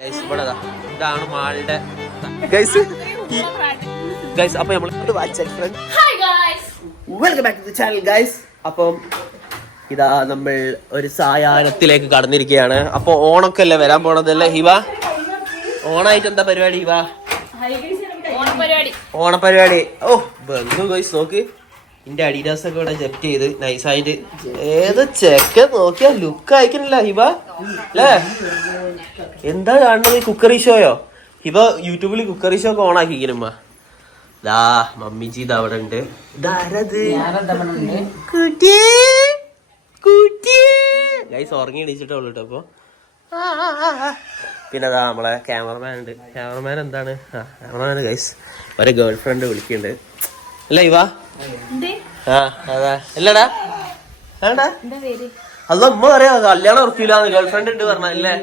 ദാ. ഇതാണ് മാളുടെ guys guys അപ്പൊ നമ്മൾ! Welcome back to channel guys അപ്പം ഇതാ നമ്മൾ ഒരു സായാഹ്നത്തിലേക്ക് കടന്നിരിക്കുകയാണ്. അപ്പൊ ഓണൊക്കെ അല്ലേ വരാൻ പോണതല്ലേ ഹിവ ഓണായിട്ട് എന്താ പരിപാടി ഹിവ ഓണപരിപാടി. ഓ ബന്ധു ഗൈസ് നോക്ക്. എന്റെ അഡീഡാസ് ഒക്കെ ഇവിടെ ജപ്റ്റ് ചെയ്ത് നൈസായിട്ട് ഏത് ചെക്ക നോക്കിയാ ലുക്ക് അയക്കണില്ല ഹിബ? അല്ലേ എന്താ കാണുന്നത്? ഈ കുക്കറി ഷോയോ ഇപ്പൊ യൂട്യൂബിൽ കുക്കറി ഷോ ഒക്കെ ഓൺ ആക്കിക്കണമ്മ ദാ മമ്മിജി ഇത് അവിടെ ഉണ്ട്. ഉറങ്ങിട്ടോ ഗൈസ് ഉറങ്ങി കേട്ടോ അപ്പൊ. പിന്നെ അതാ നമ്മളെ ക്യാമറമാൻ ഉണ്ട്. ക്യാമറമാൻ എന്താണ്? ആ ക്യാമറമാൻ ഗൈസ് ഒരു ഗേൾ ഫ്രണ്ട് വിളിക്കുന്നുണ്ട്. അല്ല ഇവാ? ആ അതാ. അല്ലടാ വേണ്ടാ അല്ല ഉമ്മ പറയാ കല്യാണം ഉറപ്പില്ല ഗേൾ ഫ്രണ്ട് ഉണ്ട് പറഞ്ഞ അല്ലേ ഏ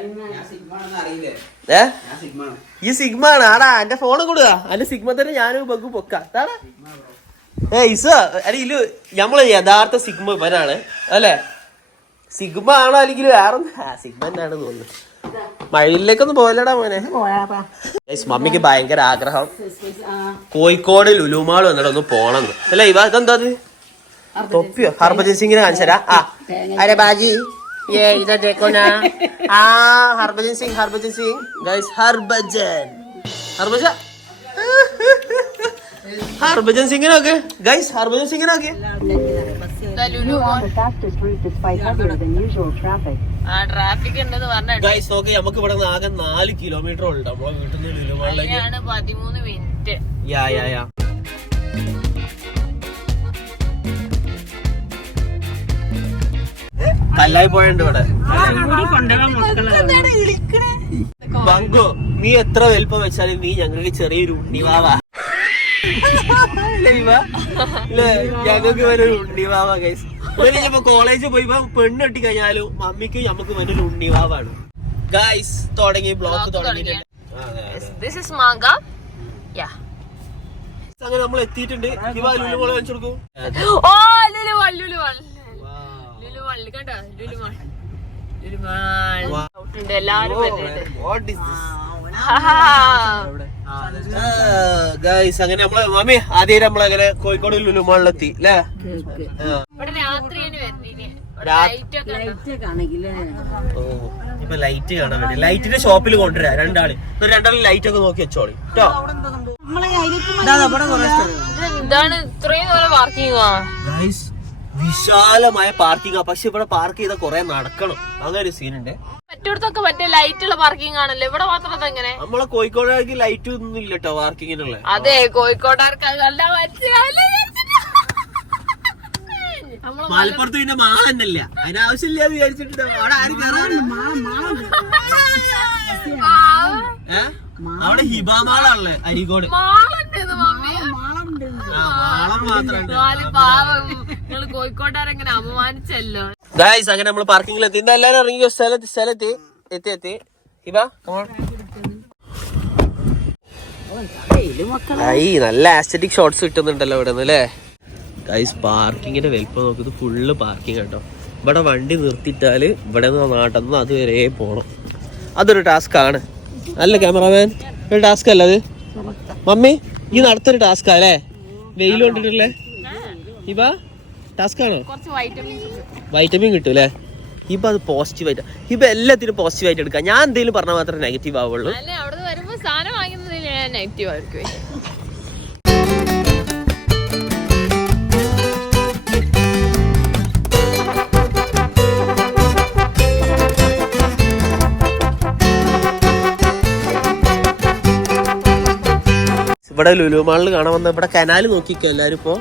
ഈ സിഗ്മ ആണ് ആടാ എന്റെ ഫോണ് കൊടുക അന്റെ സിഗ്മ തന്നെ ഞാനും ബഗ് പൊക്ക. താടാ ഏ ഇസ അല്ല ഇല്ലു നമ്മൾ യഥാർത്ഥ സിഗ്മ ഇവനാണ്. അല്ലേ? സിഗ്മ ആണോ അല്ലെങ്കിൽ വേറെ സിഗ്മ തന്നെയാണ് തോന്നുന്നു. മഴയിലേക്കൊന്നും പോയല്ലടാ മോനെ. മമ്മിക്ക് ഭയങ്കര ആഗ്രഹം. കോഴിക്കോട് ലുലുമാൾ വന്നിട്ട് ഒന്ന് പോണെന്ന്. അല്ല ഇവ ഇതെന്താ അത്? തൊപ്പിയോ ഹർഭജൻ സിംഗിനെ കാണിച്ചരാ ആ. അരെ ബാജി? ये इधर देखो ना ആ Harbhajan Singh Harbhajan Singh guys Harbhajan Harbhajan Harbhajan സിംഗിനൊക്കെ guys Harbhajan സിംഗിനൊക്കെ The fastest route despite heavier than usual traffic. ആ ട്രാഫിക് ഉണ്ടെന്ന് പറഞ്ഞ ഗൈസ് നോക്കി നമുക്ക് ഇവിടെ നിന്ന് ആകെ നാല് കിലോമീറ്റർ ഉണ്ട് നമ്മളെ വീട്ടിൽ നിന്ന് ലുലുമാളിലേക്ക് അതിനാണ് പതിമൂന്ന് മിനിറ്റ് യാ യാ യാ കല്ലായി പോയുണ്ട് ഇവിടെ. ബങ്കു നീ എത്ര വലുപ്പം വെച്ചാലും നീ ഞങ്ങൾക്ക് ചെറിയൊരു ഉണ്ണിവാവ ഞങ്ങൾക്ക് വരൊരു ഉണ്ണിവാവ ഗൈസ് ഇപ്പൊ കോളേജിൽ പോയി പെണ്ണ് കെട്ടി കഴിഞ്ഞാലും മമ്മിക്ക് നമുക്ക് വരൊരു ഉണ്ണിവാവാണ് ഗൈസ് തുടങ്ങി ബ്ലോക്ക് അതെ. ദിസ് ഇസ് മാങ്ക. യാ അങ്ങനെ നമ്മൾ എത്തിയിട്ടുണ്ട് ലുലു മോളെ കാണിച്ചു കൊടുക്കൂ. ഓ ലുലു ലുലു വൾ കണ്ടോ? ലുലു മാൾ ലുലു മാൾ എല്ലാരും ഗൈസ് അങ്ങനെ നമ്മൾ മമ്മി ആദ്യം നമ്മളങ്ങനെ കോഴിക്കോട് ലുലു? മാളിലെത്തി അല്ലേ ഇവിടെ രാത്രിയാണ് ഇപ്പൊ ലൈറ്റ് കാണാൻ വേണ്ടി. ലൈറ്റിന്റെ ഷോപ്പിൽ കൊണ്ടുവരാ രണ്ടാൾ. ഇപ്പൊ രണ്ടാളും ലൈറ്റ് ഒക്കെ നോക്കി വെച്ചോളി കേട്ടോ ഇതാണ് ഇത്രയും പാർക്കിംഗ് വിശാലമായ പാർക്കിംഗ് പക്ഷെ ഇവിടെ പാർക്ക് ചെയ്ത കൊറേ നടക്കണം. അങ്ങനെ ഒരു സീൻ ഉണ്ട്. മറ്റിടത്തൊക്കെ മറ്റേ ലൈറ്റുള്ള പാർക്കിംഗ് ആണല്ലോ? ഇവിടെ മാത്രം എങ്ങനെ നമ്മളെ കോഴിക്കോടാണെങ്കിൽ ലൈറ്റ് ഒന്നും ഇല്ല കേട്ടോ പാർക്കിങ്ങിനുള്ള അതെ നമ്മൾ മലപ്പുറത്ത് പിന്നെ മാൾ തന്നെയല്ല. അതിനാവശ്യമില്ല എന്ന് വിചാരിച്ചിട്ട് അവിടെ ആരും കയറാറില്ല? അവിടെ ഹിബാമാളാണല്ലേ അരികോട് മാളുണ്ടെന്ന് മമ്മി. ആ, മാളം മാത്രം നാല് പാവം നിങ്ങൾ കോഴിക്കോട്ടുകാരെങ്ങനെ അപമാനിച്ചല്ലോ? ഗായ്സ് അങ്ങനെ നമ്മൾ പാർക്കിംഗിൽ എത്തി എല്ലാരും ഇറങ്ങി സ്ഥലത്ത് സ്ഥലത്ത്. എത്തി എത്തി. ഇവാ നല്ല ആസ്തറ്റിക് ഷോട്ട്സ് കിട്ടുന്നുണ്ടല്ലോ ഇവിടെ നിന്ന് അല്ലേ? ഗൈസ് പാർക്കിങ്ങിന്റെ വലിപ്പം നോക്കുന്നത് ഫുള്ള് പാർക്കിംഗ് കേട്ടോ ഇവിടെ വണ്ടി നിർത്തിയിട്ടാൽ ഇവിടെ നിന്ന് നാട്ടിൽ നിന്ന് അതുവരെ പോണം. അതൊരു ടാസ്ക് ആണ്. അല്ല ക്യാമറാമാൻ ഒരു ടാസ്ക് അല്ല അത്? മമ്മി ഈ നടത്തൊരു ടാസ്ക് അല്ലേ? വെയിൽ കൊണ്ടിട്ടില്ലേ ഇവ ടാസ്ക് ആണോ? വൈറ്റമിൻ കിട്ടും. അല്ലേ ഇപ്പൊ അത് പോസിറ്റീവ് ആയിട്ട് ഇപ്പൊ എല്ലാത്തിനും പോസിറ്റീവ് ആയിട്ട് എടുക്കാം. ഞാൻ എന്തെങ്കിലും പറഞ്ഞാൽ മാത്രമേ നെഗറ്റീവ് ആവുള്ളൂ. ഇവിടെ ലുലുമാളിൽ കാണാൻ വന്ന ഇവിടെ കനാല് നോക്കിക്കോ എല്ലാരും ഇപ്പൊ.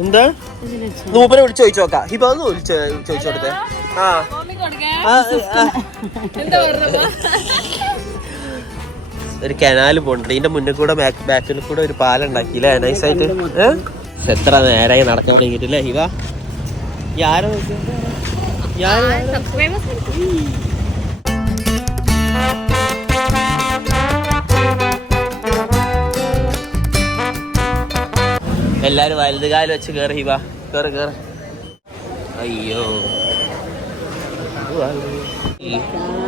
എന്താ? നൂപ്പനെ വിളിച്ച് ചോദിച്ചു നോക്കാം. ഇപ്പൊ ഒന്ന് വിളിച്ച് ചോദിച്ചു കൊടുത്തേ. ആ. ഒരു കനാല് പോണ്ട് ഇതിന്റെ മുന്നിൽ കൂടെ ബാക്കിൽ കൂടെ ഒരു പാലം ഉണ്ടാക്കിയില്ലേ നൈസായിട്ട് ഏഹ് എത്ര നേരായി നടക്കാൻ തുടങ്ങിയിട്ടില്ലേ ഇവ ആരോ എല്ലാരും വലുത് കാലം വെച്ച് കേറി ഹിവ കേറ് കേറ്. അയ്യോ.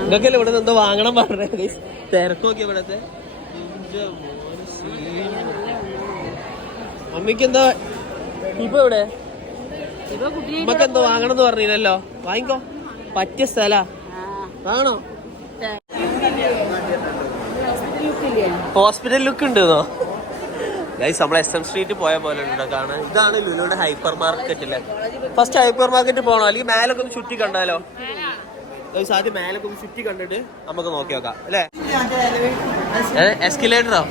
നിങ്ങൾക്കല്ലേ ഇവിടെ എന്തോ വാങ്ങണം പറഞ്ഞേ. തിരക്ക് നോക്കി ഇവിടത്തെ? അമ്മയ്ക്ക് എന്താ ഇപ്പൊ ഇവിടെ നമുക്ക് എന്തോ വാങ്ങണം എന്ന് പറഞ്ഞില്ലല്ലോ വാങ്ങിക്കോ. പറ്റിയ സ്ഥല. വാങ്ങണോ? ഹോസ്പിറ്റൽ ലുക്ക് ഉണ്ടെന്നോ? ഗൈസ് നമ്മൾ എസ് എം സ്ട്രീറ്റ് പോയ പോലെ ഉണ്ട് കാണാൻ. ഇതാണ് ലുലുവിന്റെ ഹൈപ്പർ മാർക്കറ്റിൽ ഫസ്റ്റ് ഹൈപ്പർ മാർക്കറ്റ് പോകണോ അല്ലെങ്കിൽ മേലൊക്കെ ഒന്ന് ചുറ്റി കണ്ടാലോ? ഗൈസ് ആദ്യം മേലൊക്കെ ഒന്ന് ചുറ്റി കണ്ടിട്ട് നമുക്ക് നോക്കി നോക്കാം അല്ലേ? എസ്കലേറ്ററോ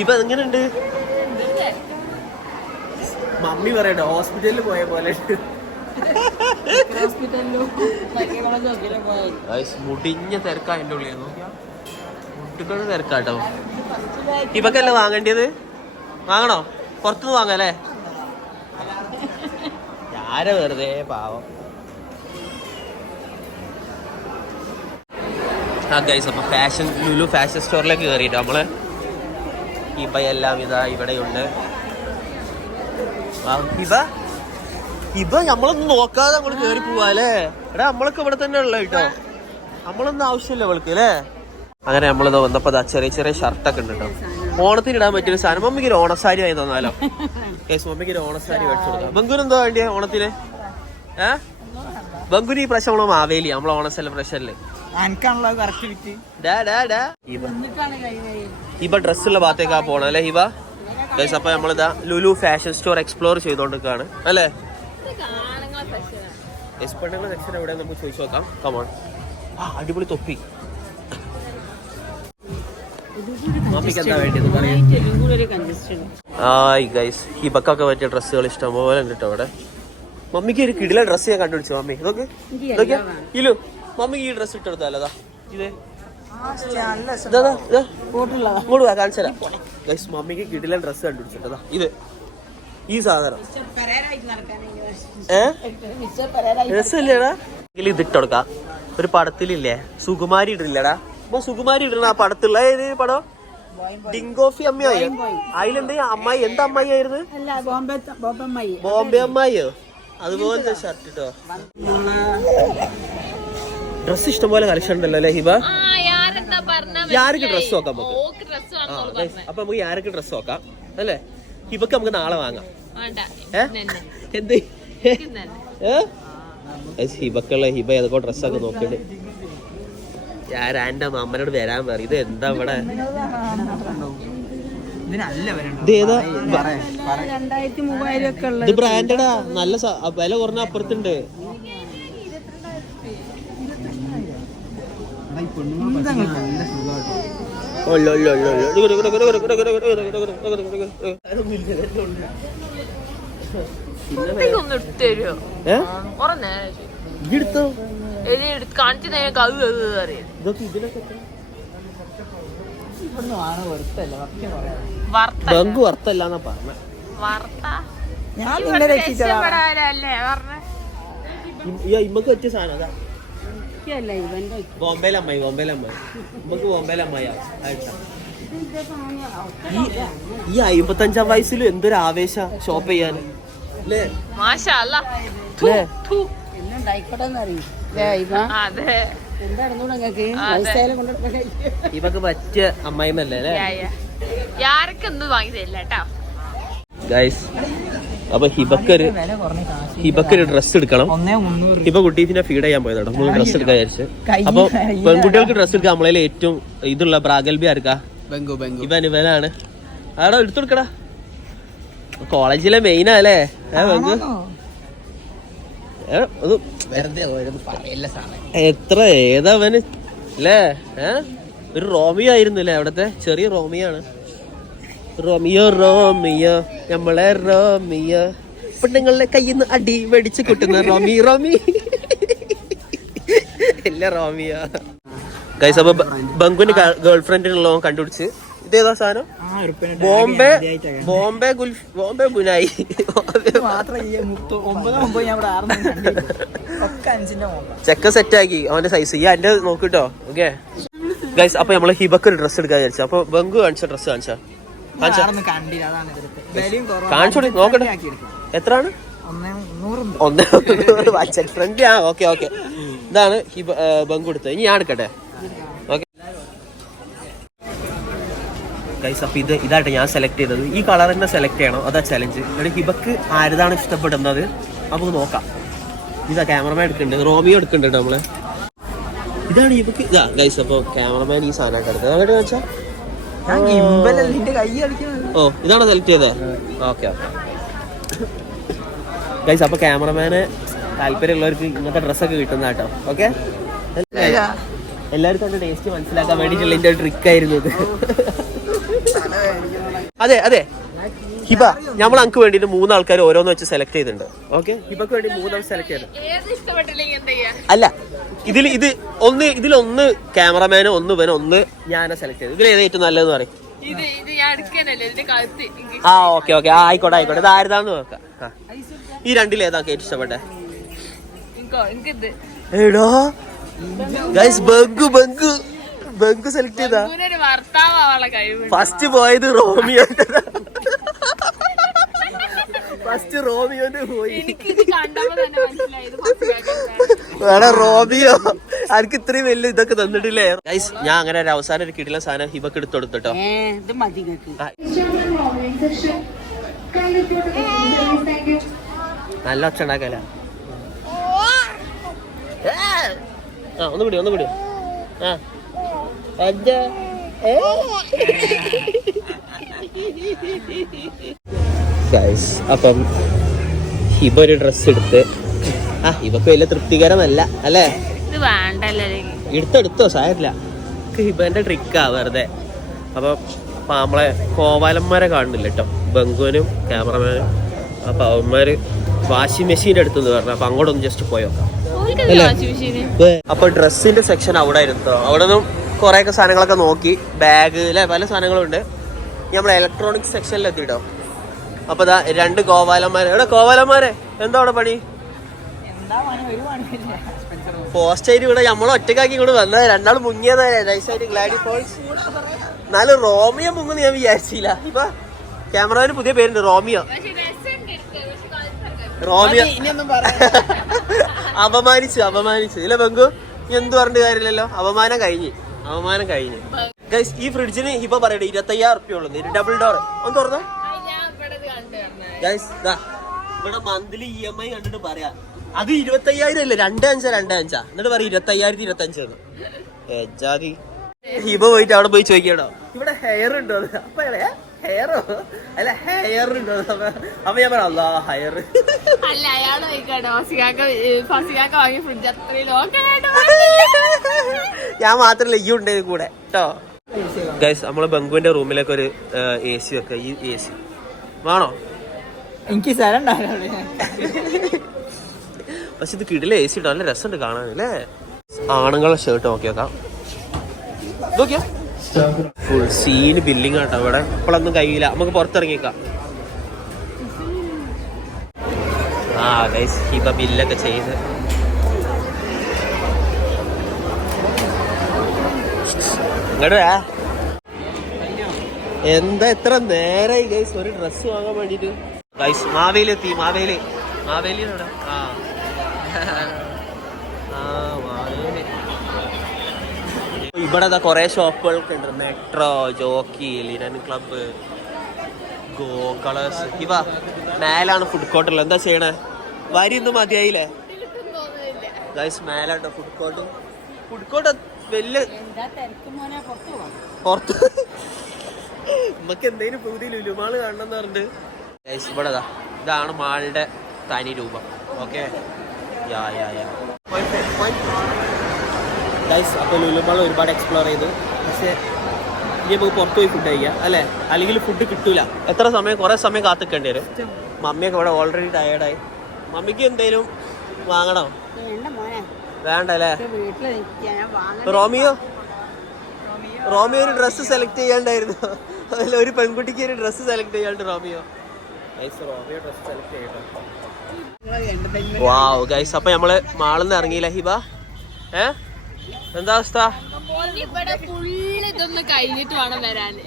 ഇപ്പൊ എങ്ങനെയുണ്ട്? മമ്മി പറയട്ടെ ഹോസ്പിറ്റലിൽ പോയ പോലെ മുടിഞ്ഞ തിരക്കാ എന്റെ ഉള്ളിൽ. നോക്കിയാ. മുട്ടുകളുടെ തിരക്കാട്ടോ. ഇവക്കല്ലേ വാങ്ങേണ്ടത്? വാങ്ങണോ? പുറത്തുനിന്ന് വാങ്ങല്ലേ ആരെ വെറുതെ? പാവം. ആ ഫാഷൻ ലുലു ഫാഷൻ സ്റ്റോറിലേക്ക് കയറിയിട്ട് നമ്മൾ? ഇബ എല്ലാം ഇതാ ഇവിടെയുണ്ട്. ഇബ ഇവ? നമ്മളൊന്നും നോക്കാതെ നമ്മൾ കേറി പോവാല്ലേ എടാ നമ്മളൊക്കെ ഇവിടെ തന്നെ ഉള്ള കേട്ടോ. നമ്മളൊന്നും ആവശ്യമില്ല അവൾക്ക് അല്ലേ? അങ്ങനെ നമ്മളിത് വന്നപ്പോ ദാ ചെറിയ ചെറിയ ഷർട്ടൊക്കെ ഉണ്ട് കേട്ടോ ഓണത്തിന് ഇടാൻ പറ്റിയ സാധനം. മമ്മിക്ക് ഒരു ഓണസാരി ആയി തന്നാലോ? കേസ് മമ്മിക്ക് ഒരു ഓണസാരി മേടിച്ചു കൊടുക്കാം. എന്താ എന്തോ വേണ്ടിയ ഓണത്തിന്? ഏ? ബംഗുന് ഈ പ്രാവശ്യം നമ്മളെ മാവേലി നമ്മളെ ഓണ സെലിബ്രേഷനിൽ ഇവ. ഡ്രസ്സുള്ള ഭാഗത്തേക്കാ പോണ അല്ലേ ഇവ? ഗൈസ് അപ്പൊ നമ്മളിതാ ലുലു ഫാഷൻ സ്റ്റോർ എക്സ്പ്ലോർ ചെയ്തോണ്ടിരിക്കാണ് അല്ലേ? പെണ്ണുങ്ങളെ സെക്ഷൻ എവിടെ നമുക്ക് ചോദിച്ചു നോക്കാം. കമോൺ അടിപൊളി തൊപ്പി. ആയി ഗൈസ് ഈ ബക്കൊക്കെ പറ്റിയ ഡ്രസ്സുകൾ ഇഷ്ടം പോലെ ഉണ്ട് കേട്ടോ അവിടെ. മമ്മിക്ക് ഒരു കിടില ഡ്രസ്സ് ഞാൻ കണ്ടുപിടിച്ചു മമ്മി. ഇതൊക്കെ ഇതൊക്കെ? ഇല്ലോ മമ്മിക്ക് ഈ ഡ്രസ്സ് ഇട്ടെടുത്താലതാ ഇത്. ഇങ്ങോട്ട് വാ, കാണിച്ചു തരാം. ഗൈസ് മമ്മിക്ക് കിടില ഡ്രസ്സ് കണ്ടുപിടിച്ചിട്ടതാ ഇത്. ഈ സാധനം. ഡ്രസ് ഇല്ലേടാ ഇതിട്ടൊടുക്കാം ഒരു പടത്തിലില്ലേ? സുകുമാരി ഇടില്ലടാ സുകുമാരി ഇടണ ആ പടത്തുള്ള ഏത് പടം? ഡിങ്കോഫി അമ്മയായി അതിലെന്ത് അമ്മായി എന്താ അമ്മായി ആയിരുന്നു? അല്ല ബോംബെ അമ്മായിയോ അതുപോലത്തെ ഷർട്ട് കേട്ടോ ഡ്രസ് ഇഷ്ടംപോലെ കളക്ഷൻ ഉണ്ടല്ലോ അല്ലേ ഹിബ? യാർക്ക് ഡ്രസ് നോക്കാം നമുക്ക്? അപ്പൊ നമുക്ക് യാർക്ക് ഡ്രസ് നോക്കാം അല്ലേ? ഹിബക്ക് നമുക്ക് നാളെ വാങ്ങാം. എന്ത്? ഹിബക്കുള്ള ഹിബ ഏതൊക്കെ ഡ്രസ്സൊക്കെ നോക്കണ്ട് ഞാൻ റാൻഡം അമ്മനോട് വരാൻ പറയും. ഇത് എന്താ ഇവിടെ? ഇത് നല്ല വില കുറഞ്ഞ അപ്പുറത്തുണ്ട്. പിന്നെ കാണിച്ചു ബങ്ക് വർത്തല്ല പറഞ്ഞ. നിന്നെ സാധനം ഈ ഈ വയസ്സിലും എന്തൊരു ആവേശ ഷോപ്പ് ചെയ്യാൻ. അല്ലേ? ഇവക്ക് പറ്റിയ അമ്മായിമല്ലേ ഗൈസ് അപ്പൊ ഹിബക്കൊരു ഹിബക്കൊരു ഡ്രസ് എടുക്കണം. ഹിബ കുട്ടീസിനെ ഫീഡ് ചെയ്യാൻ പോയത് കേട്ടോ. മൂന്ന് ഡ്രസ് എടുക്കാൻ വിചാരിച്ചു. അപ്പൊ പെൺകുട്ടികൾക്ക് ഡ്രസ് എടുക്കാൻ നമ്മളതിൽ ഏറ്റവും ഇതുള്ള പ്രാഗൽഭ്യ ആർക്കാ? ഇവൻ ഇവനാണ്. ആടോ എടുത്തു കൊടുക്കടാ. കോളേജിലെ മെയിനാ അല്ലേ എത്ര ഏതവന്? അല്ലേ ഏ? ഒരു റോമിയോ ആയിരുന്നു അല്ലേ അവിടത്തെ? ചെറിയ റോമിയോ ആണ്. റോമിയോ റോമിയോ നമ്മളെ റോമിയോ. പെണ്ണുങ്ങളുടെ കയ്യിൽ നിന്ന് അടി വെടിച്ച് കിട്ടുന്ന റോമി റോമി. ഇല്ല റോമിയോ. ഗൈസ് അപ്പൊ ബങ്കുവിന്റെ ഗേൾ ഫ്രണ്ടിനുള്ള കണ്ടുപിടിച്ച് ഇതേതാ സാധനം? ബോംബെ ബോംബെ ഗുൽഫ് ബോംബെ ബുനായി ചെക്ക സെറ്റ് ആക്കി. അവന്റെ സൈസ് ഈ എന്റെ നോക്കിട്ടോ. ഓക്കെ ഗൈസ് അപ്പൊ നമ്മൾ ഹിബക്ക് ഒരു ഡ്രസ് എടുക്കാൻ വിചാരിച്ചു. അപ്പൊ ബംഗു കാണിച്ച ഡ്രസ് കാണിച്ചാ? കാണിച്ചോടി നോക്കട്ടെ. എത്രയാണ്? ഒന്നേ ഫ്രണ്ട് ആ. ഓക്കെ ഓക്കെ ഇതാണ് ഹിബ ബംഗു എടുത്തത്. ഇനി ഞാൻ എടുക്കട്ടെ? ഗൈസ് അപ്പൊ ഇത് ഇതായിട്ട് ഞാൻ സെലക്ട് ചെയ്തത്. ഈ കളർ തന്നെ സെലക്ട് ചെയ്യണം. അതാ ചലഞ്ച് എന്നിട്ട് ഹിബക്ക് ആരതാണ് ഇഷ്ടപ്പെടുന്നത്? നമുക്ക് നോക്കാം. ഇതാ ക്യാമറമാൻ എടുക്കുന്നുണ്ട്. റോമിയോ എടുക്കുന്നുണ്ട് നമ്മൾ. ഇതാണ് ഹിബക്ക്. ഇതാ ഗൈസ് അപ്പോൾ ക്യാമറമാൻ ഈ സാധനമായിട്ട് എടുത്തത്. അങ്ങോട്ട് വെച്ചാൽ ഓ ഇതാണ് സെലക്ട് ചെയ്തത്? Okay okay. ഗൈസ് അപ്പൊ ക്യാമറമാന് താല്പര്യമുള്ളവർക്ക് ഇങ്ങനത്തെ ഡ്രസ്സൊക്കെ കിട്ടുന്ന കേട്ടോ. ഓക്കെ? എല്ലാവർക്കും ടേസ്റ്റ് മനസ്സിലാക്കാൻ വേണ്ടിയിട്ടുള്ള എന്റെ ട്രിക്ക് ആയിരുന്നു ഇത്. അതെ അതെ. ഹിബ. നമ്മൾ അങ്ക് വേണ്ടിയിട്ട് മൂന്ന് ആൾക്കാർ ഓരോന്ന് വെച്ച് സെലക്ട് ചെയ്തിട്ടുണ്ട്. ഓക്കെ ഹിബക്ക് വേണ്ടി മൂന്നാൾ സെലക്ട് ചെയ്തിട്ടുണ്ട് ഏത് ഇഷ്ടപ്പെട്ടില്ലെങ്കിൽ എന്താ അല്ല. ഇതിൽ ഇത് ഒന്ന് ഇതിൽ ഇതിലൊന്ന് ക്യാമറമാന് ഒന്ന് ഇവൻ ഒന്ന് ഞാൻ സെലക്ട് ചെയ്തു ഇതിൽ ഏതാ ഏറ്റവും നല്ലതെന്ന് പറയും. ഇത് ഇത് ഞാൻ എടുക്കാനല്ലേ ഇതിന്റെ കഴുത്ത് ആ ഓക്കെ ഓക്കെ ആ ആയിക്കോട്ടെ ആയിക്കോട്ടെ. ഇത് ആരുതാന്ന് നോക്കാം. ഈ രണ്ടിൽ ഏതാ ഏറ്റവും ഇഷ്ടപ്പെട്ടെ? എടോ. ഗൈസ് ബഗ്ഗു ബങ്കു. ബങ്കു സെലക്ട് ചെയ്താ? ഫസ്റ്റ് പോയത് റോമിയോ ഫസ്റ്റ് റോമിയോന്റെ പോയി. എനിക്ക് ഇത് കണ്ടപ്പോ തന്നെ മനസ്സിലായി ഇത് ഫസിയാക്കണ്ടാണ്. വേണം റോമിയോ. എനിക്ക് ഇത്രയും വലിയ ഇതൊക്കെ തന്നിട്ടില്ലേ? ഗൈസ് ഞാൻ അങ്ങനെ ഒരു അവസാനം ഒരു കിടില സാധനം ഹിബക്ക് എടുത്തു കൊടുത്തിട്ടോ. ഇത് മതി നിങ്ങക്ക് നല്ല ഒച്ച ഉണ്ടാക്കല ആ ഒന്ന് പിടി ഒന്ന് പിടി ആ. അജ്ജ ഗൈസ് അപ്പം ഹിബ ഒരു ഡ്രസ് എടുത്ത്. ആ ഹിബക്ക് വലിയ തൃപ്തികരമല്ല അല്ലേ? ഇത് വേണ്ടല്ലേ എടുത്തെടുത്തോ സാരില്ല ഹിബന്റെ ട്രിക്കാ വെറുതെ. അപ്പൊ അപ്പൊ നമ്മളെ കോവാലന്മാരെ കാണുന്നില്ല കേട്ടോ. ബംഗുവിനും ക്യാമറമാനും അപ്പൊ അവന്മാര് വാഷിംഗ് മെഷീന്റെ എടുത്തെന്ന് പറഞ്ഞു. അപ്പൊ അങ്ങോട്ടൊന്ന് ജസ്റ്റ് പോയോ അല്ലേ? അപ്പൊ ഡ്രസ്സിന്റെ സെക്ഷൻ അവിടെ ആയിരുന്നു അവിടെ നിന്നും കുറെ ഒക്കെ സാധനങ്ങളൊക്കെ നോക്കി. ബാഗ് അല്ലെ? പല സാധനങ്ങളും ഉണ്ട് നമ്മുടെ ഇലക്ട്രോണിക് സെക്ഷനിൽ എത്തിട്ടോ. അപ്പൊ ഇതാ രണ്ട് ഗോപാലന്മാരെ. എവിടെ ഗോപാലന്മാരെ? എന്താ അവിടെ പണി? എന്താ പണി? ഒരു പോസ്റ്റ് ആയിട്ട് ഇവിടെ നമ്മൾ ഒറ്റക്കാക്കി ഇങ്ങോട്ട് വന്നത്. രണ്ടാൾ മുങ്ങിയതാ. നൈസായിട്ട് ഗ്ലാഡി ഫോൾസ്. എന്നാലും റോമിയോ മുങ്ങുന്ന് ഞാൻ വിചാരിച്ചില്ല. ഇപ്പൊ ക്യാമറമാന് പുതിയ പേരുണ്ട്. റോമിയോ. റോമിയ. അപമാനിച്ചു അപമാനിച്ചു. ഇല്ല ബംഗു? നീ എന്ത് പറഞ്ഞിട്ട് കാര്യമില്ലല്ലോ? അപമാനം കഴിഞ്ഞ്. അപമാനം കഴിഞ്ഞു. ഗൈസ് ഈ ഫ്രിഡ്ജിന് ഇപ്പൊ പറയട്ടെ ഇരുപത്തയ്യായിരം റുപ്യ ഉള്ളത് ഡബിൾ ഡോർ ഒന്ന് തുറന്നോ. ഗൈസ് ഇവിടെ മന്ത്ലി ഇ എം ഐ കണ്ടിട്ട് പറയാ. അത് ഇരുപത്തയ്യായിരം അല്ലേ? രണ്ട് അഞ്ചാ രണ്ട് അഞ്ചാ. എന്നിട്ട് പറയാം ഇരുപത്തയ്യായിരത്തി ഇരുപത്തി അഞ്ച് ഹിബ പോയിട്ട് അവിടെ പോയി ചോദിക്കണോ? ഇവിടെ ഹെയർ ഉണ്ടോ. അപ്പൊ ഹെയറോ അല്ല ഹെയർ ഉണ്ടോ. അപ്പൊ- ഞാൻ പറയാം അല്ലാ ഹെയർ അല്ല അയാൾ ചോദിക്കാട്ടോ ഫസിയാക്ക ഫസിയാക്ക വാങ്ങി ഫ്രിഡ്ജ് അത്രയും ഞാൻ മാത്രല്ല ഈ ഉണ്ട് കൂടെ. കേട്ടോ ഗൈസ് നമ്മളെ ബംഗുവിന്റെ റൂമിലൊക്കെ ഒരു എ സി വെക്ക. ഈ എ സി വേണോ? എനിക്ക് സ്ഥലം പക്ഷെ ഇത് കിടില എ സി ഇട്ടോ നല്ല രസമുണ്ട് കാണാൻ അല്ലേ? ആണുങ്ങളെ ഷർട്ട് നോക്കി നോക്കാം നോക്കിയാ? ഫുൾ സീന് ബില്ലിംഗ് ആട്ടോ ഇവിടെ ഇപ്പോഴൊന്നും കഴിയില്ല. നമുക്ക് പുറത്തിറങ്ങിക്കാം ആ ഗൈസ് ഇപ്പൊ ബില്ലൊക്കെ ചെയ്ത്. ഇങ്ങോട്ട് എന്താ എത്ര നേരായി ഗൈസ് ഒരു ഡ്രസ് വാങ്ങാൻ വേണ്ടിട്ട്. ഗൈസ് മാവേലി എത്തി മാവേലി. മാവേലി ആ മാവേലി. ഇവിടെ കുറേ ഷോപ്പുകളൊക്കെ ഉണ്ട്. Metro Jockey linen club go colors ഇവ മേലാണ് ഫുഡ് കോർട്ടിൽ എന്താ ചെയ്യണേ? വരി ഒന്നും മതിയായില്ലേ? ഗൈസ് മേലാട്ടോ ഫുഡ് കോർട്ട് ഫുഡ് കോർട്ട് വലിയ പുറത്ത് നമുക്ക് എന്തെങ്കിലും പുതിയ ലുലുമാൾ കാണണം എന്ന് പറഞ്ഞിട്ട്. ഗൈസ് ഇവിടെ. ഇതാണ് മാളുടെ തനി രൂപം. ഓക്കെ യാ യാ യാ ഗൈസ് അപ്പോൾ ലുലുമാൾ ഒരുപാട് എക്സ്പ്ലോർ ചെയ്തു. പക്ഷേ ഇനി നമുക്ക് പുറത്ത് പോയി ഫുഡ് കഴിക്കാം അല്ലേ? അല്ലെങ്കിൽ ഫുഡ് കിട്ടൂല. എത്ര സമയം കുറേ സമയം കാത്തിക്കേണ്ടി വരും. മമ്മിയൊക്കെ ഇവിടെ ഓൾറെഡി ടയേർഡായി മമ്മിക്ക് എന്തേലും വാങ്ങണോ? വേണ്ട അല്ലേ? റോമിയോ? റോമിയോ. ഒരു ഡ്രസ്സ് സെലക്ട് ചെയ്യാണ്ടായിരുന്നു. അല്ല ഒരു പെൺകുട്ടിക്ക് ഒരു ഡ്രസ്സ് സെലക്ട് ചെയ്യാണ്ട് റോമിയോ. റോമിയോ ഡ്രസ്സ് സെലക്ട് ചെയ്യട്ടോ വാവ് ഗൈസ് അപ്പൊ നമ്മൾ നിന്ന് ഇറങ്ങിയില്ല ഹിബ? ഏ? എന്താ അവസ്ഥ? ഇവിടെ ഫുള്ള് ഇതൊന്ന് കഴിഞ്ഞിട്ട് വേണം വരാന്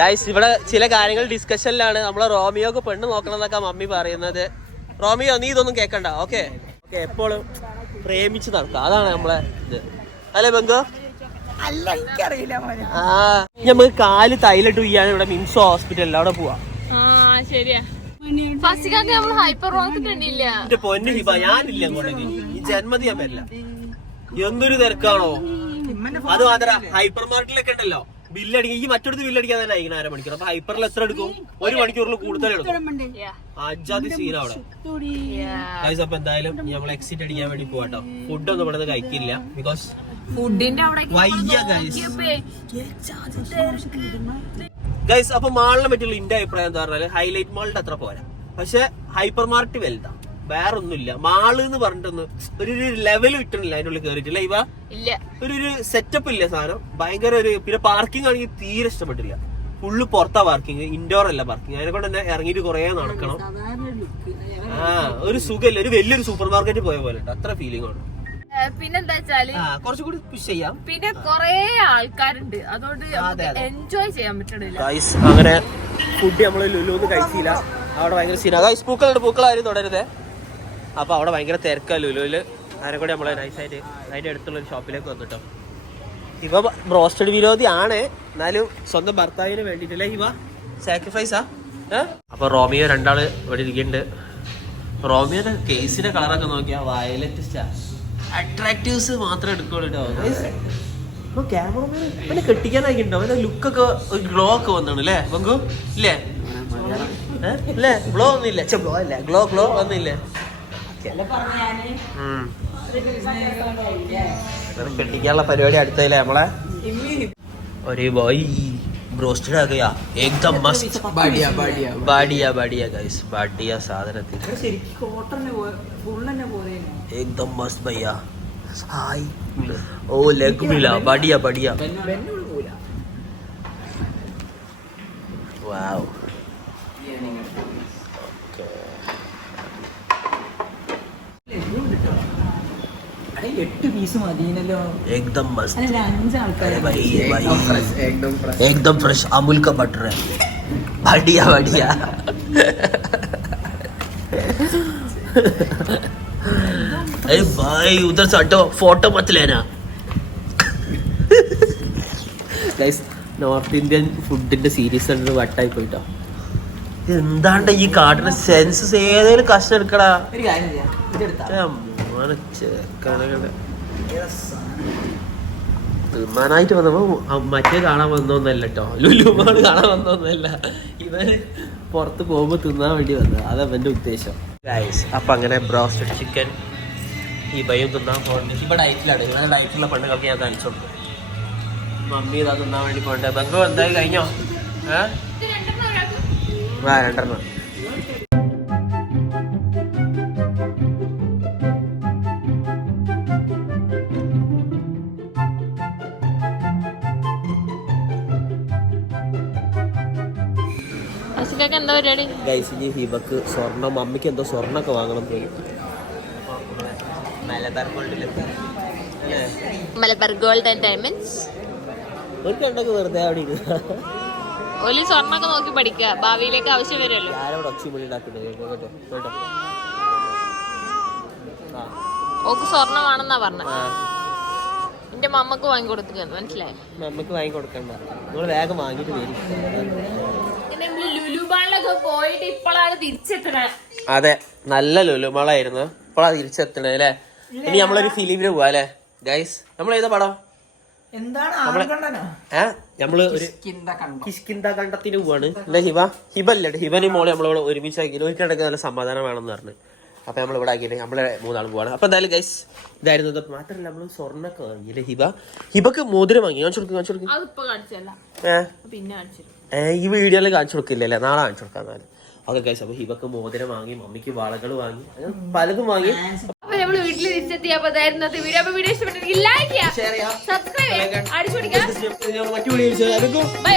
ഗൈസ് ഇവിടെ ചില കാര്യങ്ങൾ ഡിസ്കഷനിലാണ് നമ്മളെ റോമിയോക്ക് പെണ്ണ് നോക്കണം എന്നൊക്കെ മമ്മി പറയുന്നത്. റോമിയോ നീ ഇതൊന്നും കേക്കണ്ട ഓക്കെ ഓക്കെ എപ്പോഴും പ്രേമിച്ച് നടക്കുക. അതാണ് നമ്മളെ ഇത്. അല്ലേ ബംഗോ? അല്ല എനിക്കറിയില്ല മോനെ. ആ നമുക്ക് കാൽ തൈലിട്ട് ചെയ്യാൻ ഇവിടെ മിംസ് ഹോസ്പിറ്റലിൽ അവിടെ പോവാ. ആ ശരിയാ. നമ്മൾ ഹൈപ്പർ പൊന്നു ഞാനില്ല ഈ ജന്മതി ഞാൻ വരില്ല. എന്തൊരു തിരക്കാണോ? അത് മാത്ര ഹൈപ്പർ മാർക്കറ്റിലൊക്കെ ഉണ്ടല്ലോ. ബില്ലടിക്കും ഈ മറ്റൊരു ബില്ലടിക്കാൻ തന്നെ ആയിരിക്കും അര മണിക്കൂർ. അപ്പൊ ഹൈപ്പറിൽ എത്ര എടുക്കും? ഒരു മണിക്കൂറിൽ കൂടുതൽ എടുക്കും. അജാതി സീൻ അവിടെ. ഗൈസ് അപ്പൊ എന്തായാലും നമ്മൾ എക്സിറ്റ് അടിക്കാൻ വേണ്ടി പോവാട്ടോ ഫുഡ് ഒന്നും ഇവിടെ കഴിക്കില്ല. ബിക്കോസ് ഫുഡിന്റെ അവിടെ വയ്യ ഗൈസ് ഗൈസ് അപ്പൊ മാളിനെ പറ്റിയുള്ള എന്റെ അഭിപ്രായം എന്താ പറഞ്ഞാൽ ഹൈലൈറ്റ് മാളിന്റെ അത്ര പോരാ. പക്ഷെ ഹൈപ്പർ മാർക്കറ്റ് വലുതാ. വേറെ ഒന്നുമില്ല മാൾ എന്ന് പറഞ്ഞിട്ടൊന്ന് ഒരു ഒരു ലെവൽ കിട്ടണില്ല അതിന്റെ ഉള്ളിൽ കയറിയിട്ടില്ല ഇവ ഇല്ല. ഒരു ഒരു സെറ്റപ്പ് ഇല്ല സാധനം. ഭയങ്കര ഒരു പിന്നെ പാർക്കിംഗ് ആണെങ്കിൽ തീരെ ഇഷ്ടപ്പെട്ടില്ല. ഫുള്ള് പുറത്താ പാർക്കിംഗ് ഇൻഡോർ അല്ല പാർക്കിംഗ് അതിനെ കൊണ്ട് തന്നെ ഇറങ്ങിയിട്ട് കുറെ നടക്കണം. ആ ഒരു സുഖമില്ല. ഒരു വലിയൊരു സൂപ്പർ മാർക്കറ്റ് പോയ പോലെ ഉണ്ട്. അത്ര ഫീലിംഗ് ആണ് പിന്നെന്താ വെച്ചാൽ കുറച്ചുകൂടി പുഷ് ചെയ്യാം. പിന്നെ കൊറേ ആൾക്കാരുണ്ട്. അതുകൊണ്ട് അതെ, അതെ. എൻജോയ് ചെയ്യാൻ പറ്റണില്ല. അങ്ങനെ ഫുഡ് നമ്മൾ ലുലുന്ന് കഴിച്ചില്ല. അവിടെ ഭയങ്കര സീന പൂക്കളുണ്ട്. പൂക്കളാരും തുടരുതേ. അപ്പൊ അവിടെ ഭയങ്കര തിരക്കാണ് ലുലുവിൽ അങ്ങനെ കൂടി നമ്മളെ നൈസായിട്ട് അതിന്റെ അടുത്തുള്ള ഒരു ഷോപ്പിലേക്ക് വന്നിട്ടോ ഇവ ബ്രോസ്റ്റഡ് വിരോധി ആണ് എന്നാലും സ്വന്തം ഭർത്താവിന് വേണ്ടിട്ടല്ലേ ഇവ ആ? അപ്പൊ റോമിയോ രണ്ടാൾ ഇവിടെ ഇരിക്കുന്നുണ്ട്. റോമിയോന്റെ കേസിന്റെ കളറൊക്കെ നോക്കിയാ വയലറ്റ് സ്റ്റാർ അട്രാക്റ്റീവ്സ് മാത്രം എടുക്കുള്ളൂ കേട്ടോ ക്യാമറമാൻ കെട്ടിക്കാനായിട്ടുണ്ടോ അവന്റെ ലുക്കൊക്കെ ഒരു ഗ്ലോ ഒക്കെ വന്നാണ് അല്ലേ ബങ്കു? ഇല്ലേ? ഇല്ലേ? ഗ്ലോ ഒന്നുമില്ല ഗ്ലോ അല്ല. ഗ്ലോ ഗ്ലോ വന്നില്ലേ. ഇവനെ കെട്ടിക്കാനുള്ള പരിപാടി അടുത്തല്ലേ നമ്മളെ? ഒരു ബോയ് ബ്രോസ്റ്റഡ് ആക്കിയാ ഏകദം മസ്റ്റ് ബാടിയ ബാടിയ ഗൈസ് ബാടിയ സാധനത്തിൽ ഏകദം മസ്റ്റ് ഭയ്യ ഹായ് ഓ ലെഗ് മില. ബാടിയ ബാടിയ. വാവ് എട്ട് പീസ് മതിയല്ലോ एकदम मस्त അതിന് അഞ്ച് ആൾക്കാർ अरे भाई भाई एकदम फ्रेश अमूल का बटर है बढ़िया बढ़िया अरे भाई उधर से हटो फोटो मत लेना ഗൈസ് നോർത്ത് ഇന്ത്യൻ ഫുഡിന്റെ സീരീസ് ഉണ്ട് വട്ടായി പോയിട്ടോ എന്താണ്ട ഈ കാട്ടിന് സെൻസസ് ഏതേലും കഷ്ടം എടുക്കടാ ഒരു കാര്യം ചെയ്യാം ഇതെടുത്താ തിന്നാനായിട്ട് വന്നപ്പോ മറ്റേ കാണാൻ വന്നോന്നല്ല കേട്ടോ ലുലുമാണ് കാണാൻ വന്നോന്നല്ല. ഇവന് പുറത്ത് പോകുമ്പോ തിന്നാൻ വേണ്ടി വന്നത്. അതാ അവന്റെ ഉദ്ദേശം. ഗൈസ് അപ്പൊ അങ്ങനെ ബ്രോസ്റ്റഡ് ചിക്കൻ ഈ ഭയം തിന്നാൻ പോകുന്നുണ്ട് ഇപ്പൊ ഡയറ്റിലാണ്. ഇവരുടെ ഡയറ്റിലുള്ള പെണ്ണുങ്ങൾക്ക് ഞാൻ കാണിച്ചു കൊടുക്കും മമ്മി ഇതാ തിന്നാൻ വേണ്ടി പോകണ്ടേ. ബംഗോ എന്തായി കഴിഞ്ഞോ? ഏ? ആ രണ്ടെണ്ണം. എന്താ പരിപാടി? ഗൈസ് ഇനി ഹിബക്ക് സ്വർണം മമ്മിക്ക് എന്തോ സ്വർണമൊക്കെ വാങ്ങണം പോയി മലബാർ ഗോൾഡ് ആൻഡ് ഡയമണ്ട്സ്. ഒരു കണ്ടൊക്കെ വെറുതെ അവിടെ ഇരുന്ന്. ഒരു സ്വർണൊക്കെ നോക്കി പഠിക്കുക. ഭാവിയിലേക്ക് ആവശ്യം വരുമല്ലോ. ആരവിടെ ഒച്ചമുള്ളി ഉണ്ടാക്കുന്നത് കേട്ടോ ഓക്ക് സ്വർണമാണെന്നാ പറഞ്ഞത് എന്റെ മമ്മക്ക് വാങ്ങി കൊടുത്തിട്ടുണ്ട്. മനസ്സിലായി? മമ്മക്ക് വാങ്ങി കൊടുക്കണ്ട. നിങ്ങൾ വേഗം വാങ്ങിട്ട് വരും. പോയിട്ട് ഇപ്പോഴാണ് തിരിച്ചെത്തണേ. അതെ നല്ല ലുലുമളായിരുന്നു. ഇപ്പോഴാണ് തിരിച്ചെത്തണേ അല്ലേ? ഇനി നമ്മളൊരു ഫിലിമിന് പോവാ അല്ലേ? ഗൈസ് നമ്മൾ ഏതാ പടം നമ്മൾ ഒരു കിന്ത കണ്ടോ? കിഷ്കിന്ത കണ്ടത്തിന് പോവാണ്. അല്ലെ ഹിബ. ഹിബ അല്ലേ ഹിബനും മോളെ നമ്മളിവിടെ ഒരുമിച്ച് ആക്കി. നല്ല സമാധാനം വേണമെന്ന് പറഞ്ഞു. അപ്പൊ നമ്മൾ ഇവിടെ ആക്കിയിട്ട് നമ്മളെ മൂന്നാളും പോവാണ്. അപ്പൊ എന്തായാലും ഗൈസ് ഇതായിരുന്നു ഇത്. മാത്രല്ല നമ്മൾ സ്വർണൊക്കെ വാങ്ങിയില്ലേ ഹിബ? ഹിബക്ക് മോതിരം വാങ്ങി. കാണിച്ചു കൊടുക്കും കാണിച്ചു കൊടുക്കും. കാണിച്ചല്ല പിന്നെ ഈ വീഡിയോയിൽ കാണിച്ചു കൊടുക്കില്ലല്ലേ നാളെ കാണിച്ചു കൊടുക്കാം എന്നാലും. അവിടെ കഴിച്ചു അപ്പൊ ഹിബക്ക് മോതിരം വാങ്ങി മമ്മിക്ക് വളകൾ വാങ്ങി പലതും വാങ്ങി. അപ്പൊ നമ്മൾ വീട്ടിൽ തിരിച്ചെത്തി അപ്പൊ ഇതായിരുന്നു വീഡിയോ അപ്പൊ വീഡിയോ ഇഷ്ടപ്പെട്ടെങ്കിൽ ലൈക്ക് ചെയ്യാം സബ്സ്ക്രൈബ് ചെയ്യാം അടിച്ചു പിടിക്കാം മറ്റു വീഡിയോ ബൈ